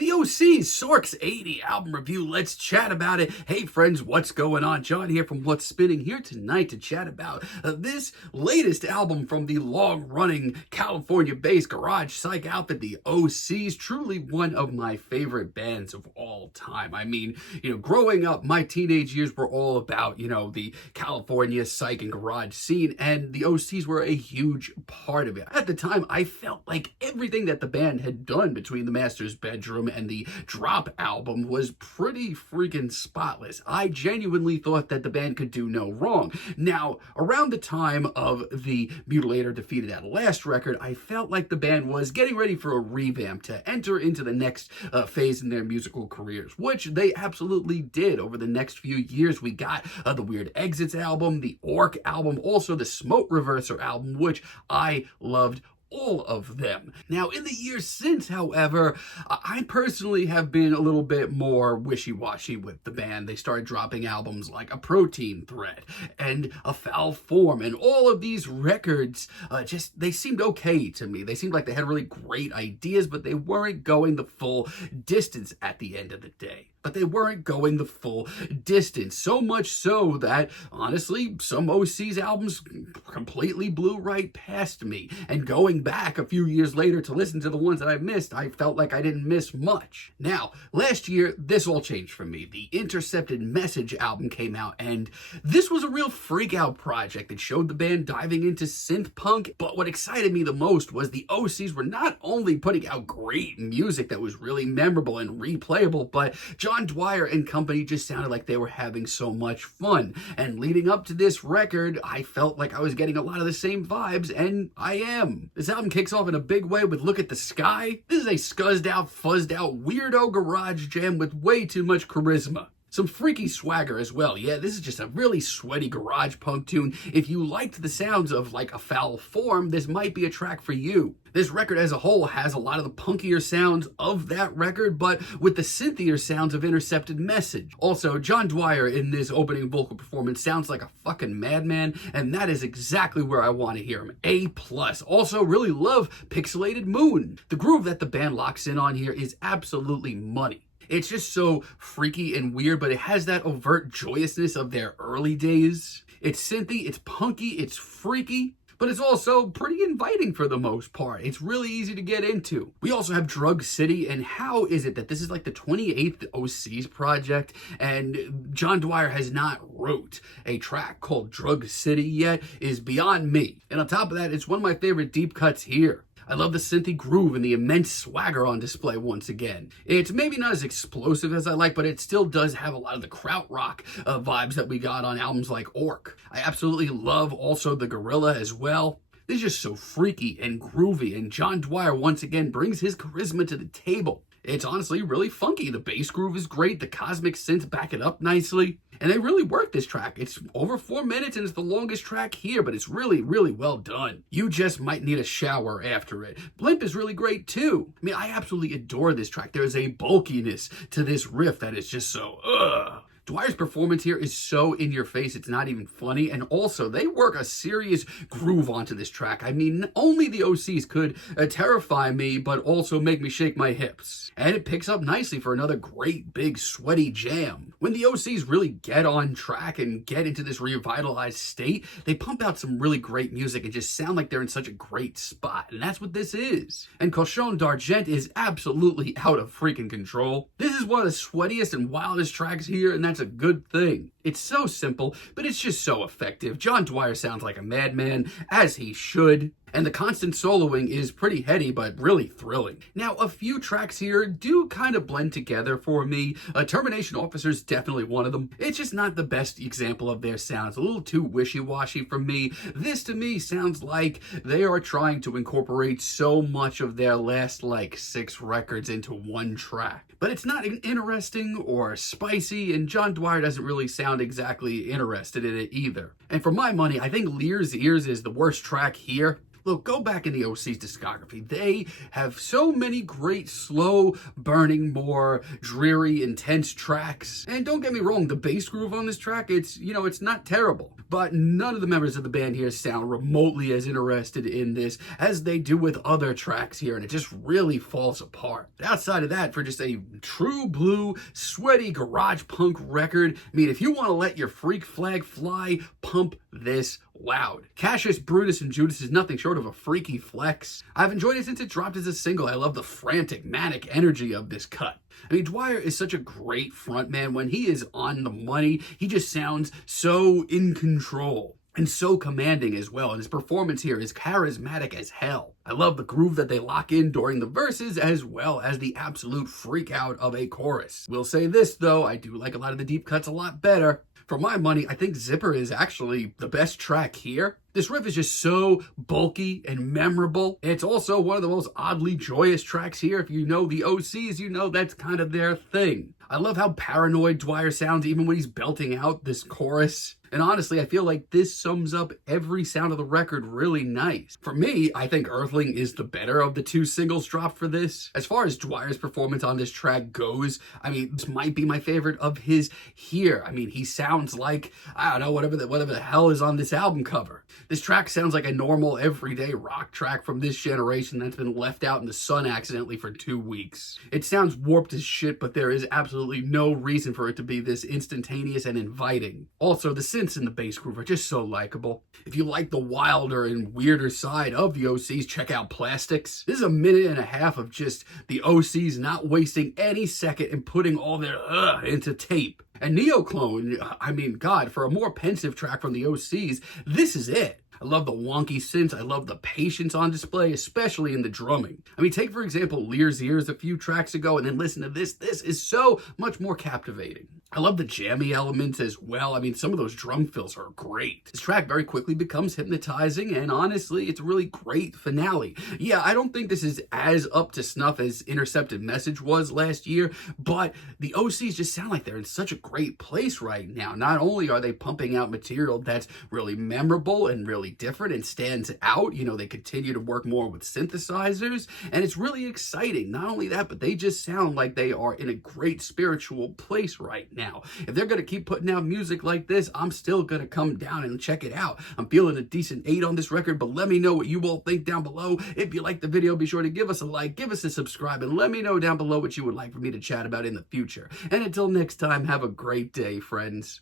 The Osees SORCS 80 album review. Let's chat about it. Hey friends, what's going on? John here from What's Spinning, here tonight to chat about this latest album from the long-running California-based garage psych outfit, the Osees. Truly one of my favorite bands of all time. I mean, growing up, my teenage years were all about, the California psych and garage scene, and the Osees were a huge part of it. At the time, I felt like everything that the band had done between the Master's Bedroom and the Drop album was pretty freaking spotless. I genuinely thought that the band could do no wrong. Now, around the time of the Mutilator Defeated at Last record, I felt like the band was getting ready for a revamp to enter into the next phase in their musical careers, which they absolutely did. Over the next few years, we got the Weird Exits album, the Orc album, also the Smoke Reverser album, which I loved all of them. Now, in the years since, however, I personally have been a little bit more wishy-washy with the band. They started dropping albums like A Protein Thread and A Foul Form, and all of these records they seemed okay to me. They seemed like they had really great ideas, but they weren't going the full distance at the end of the day. But they weren't going the full distance. So much so that, honestly, some Osees albums completely blew right past me. And going back a few years later to listen to the ones that I missed, I felt like I didn't miss much. Now, last year, this all changed for me. The Intercepted Message album came out, and this was a real freak-out project that showed the band diving into synth punk. But what excited me the most was the Osees were not only putting out great music that was really memorable and replayable, but John Dwyer and company just sounded like they were having so much fun. And leading up to this record, I felt like I was getting a lot of the same vibes, and I am. This album kicks off in a big way with Look at the Sky. This is a scuzzed out, fuzzed out, weirdo garage jam with way too much charisma. Some freaky swagger as well. Yeah, this is just a really sweaty garage punk tune. If you liked the sounds of like A Foul Form, this might be a track for you. This record as a whole has a lot of the punkier sounds of that record, but with the synthier sounds of Intercepted Message. Also, John Dwyer in this opening vocal performance sounds like a fucking madman, and that is exactly where I want to hear him. A+. Also, really love Pixelated Moon. The groove that the band locks in on here is absolutely money. It's just so freaky and weird, but it has that overt joyousness of their early days. It's synthy, it's punky, it's freaky, but it's also pretty inviting for the most part. It's really easy to get into. We also have Drug City, and how is it that this is like the 28th Osees project, and John Dwyer has not wrote a track called Drug City yet is beyond me. And on top of that, it's one of my favorite deep cuts here. I love the synthy groove and the immense swagger on display once again. It's maybe not as explosive as I like, but it still does have a lot of the Krautrock vibes that we got on albums like Orc. I absolutely love also the Gorilla as well. This is just so freaky and groovy, and John Dwyer once again brings his charisma to the table. It's honestly really funky. The bass groove is great. The cosmic synths back it up nicely. And they really work this track. It's over 4 minutes and it's the longest track here, but it's really, really well done. You just might need a shower after it. Blimp is really great too. I mean, I absolutely adore this track. There is a bulkiness to this riff that is just so, Dwyer's performance here is so in your face, it's not even funny. And also, they work a serious groove onto this track. I mean, only the Osees could terrify me, but also make me shake my hips. And it picks up nicely for another great, big, sweaty jam. When the Osees really get on track and get into this revitalized state, they pump out some really great music and just sound like they're in such a great spot. And that's what this is. And Cochon d'Argent is absolutely out of freaking control. This is one of the sweatiest and wildest tracks here, and that's a good thing. It's so simple, but it's just so effective. John Dwyer sounds like a madman, as he should. And the constant soloing is pretty heady, but really thrilling. Now, a few tracks here do kind of blend together for me. Termination Officer is definitely one of them. It's just not the best example of their sounds. A little too wishy-washy for me. This, to me, sounds like they are trying to incorporate so much of their last, 6 records into one track. But it's not interesting or spicy, and John Dwyer doesn't really sound exactly interested in it either. And for my money, I think Lear's Ears is the worst track here. Look, go back in the Osees discography. They have so many great, slow, burning, more dreary, intense tracks. And don't get me wrong, the bass groove on this track, it's not terrible. But none of the members of the band here sound remotely as interested in this as they do with other tracks here, and it just really falls apart. Outside of that, for just a true blue, sweaty garage punk record, I mean, if you want to let your freak flag fly, pump this loud. Cassius, Brutus, and Judas is nothing short of a freaky flex. I've enjoyed it since it dropped as a single. I love the frantic, manic energy of this cut. I mean, Dwyer is such a great frontman. When he is on the money, he just sounds so in control and so commanding as well. And his performance here is charismatic as hell. I love the groove that they lock in during the verses as well as the absolute freak out of a chorus. Will say this though, I do like a lot of the deep cuts a lot better. For my money, I think Zipper is actually the best track here. This riff is just so bulky and memorable. It's also one of the most oddly joyous tracks here. If you know the Osees, you know that's kind of their thing. I love how paranoid Dwyer sounds even when he's belting out this chorus. And honestly, I feel like this sums up every sound of the record really nice. For me, I think Earthling is the better of the two singles dropped for this. As far as Dwyer's performance on this track goes, I mean, this might be my favorite of his here. I mean, he sounds like, I don't know, whatever the hell is on this album cover. This track sounds like a normal, everyday rock track from this generation that's been left out in the sun accidentally for 2 weeks. It sounds warped as shit, but there is absolutely no reason for it to be this instantaneous and inviting. Also, the synths in the bass groove are just so likable. If you like the wilder and weirder side of the Osees, check out Plastics. This is 1.5 minutes of just the Osees not wasting any second and putting all their into tape. And Neoclone, I mean, God, for a more pensive track from the Osees, this is it. I love the wonky synths. I love the patience on display, especially in the drumming. I mean, take, for example, Lear's Ears a few tracks ago and then listen to this. This is so much more captivating. I love the jammy elements as well. I mean, some of those drum fills are great. This track very quickly becomes hypnotizing, and honestly, it's a really great finale. Yeah, I don't think this is as up to snuff as Intercepted Message was last year, but the Osees just sound like they're in such a great place right now. Not only are they pumping out material that's really memorable and really different and stands out, you know, they continue to work more with synthesizers, and it's really exciting. Not only that, but they just sound like they are in a great spiritual place right now. If they're going to keep putting out music like this, I'm still going to come down and check it out. I'm feeling a decent 8 on this record, but let me know what you all think down below. If you like the video, be sure to give us a like, give us a subscribe, and let me know down below what you would like for me to chat about in the future. And until next time, have a great day, friends.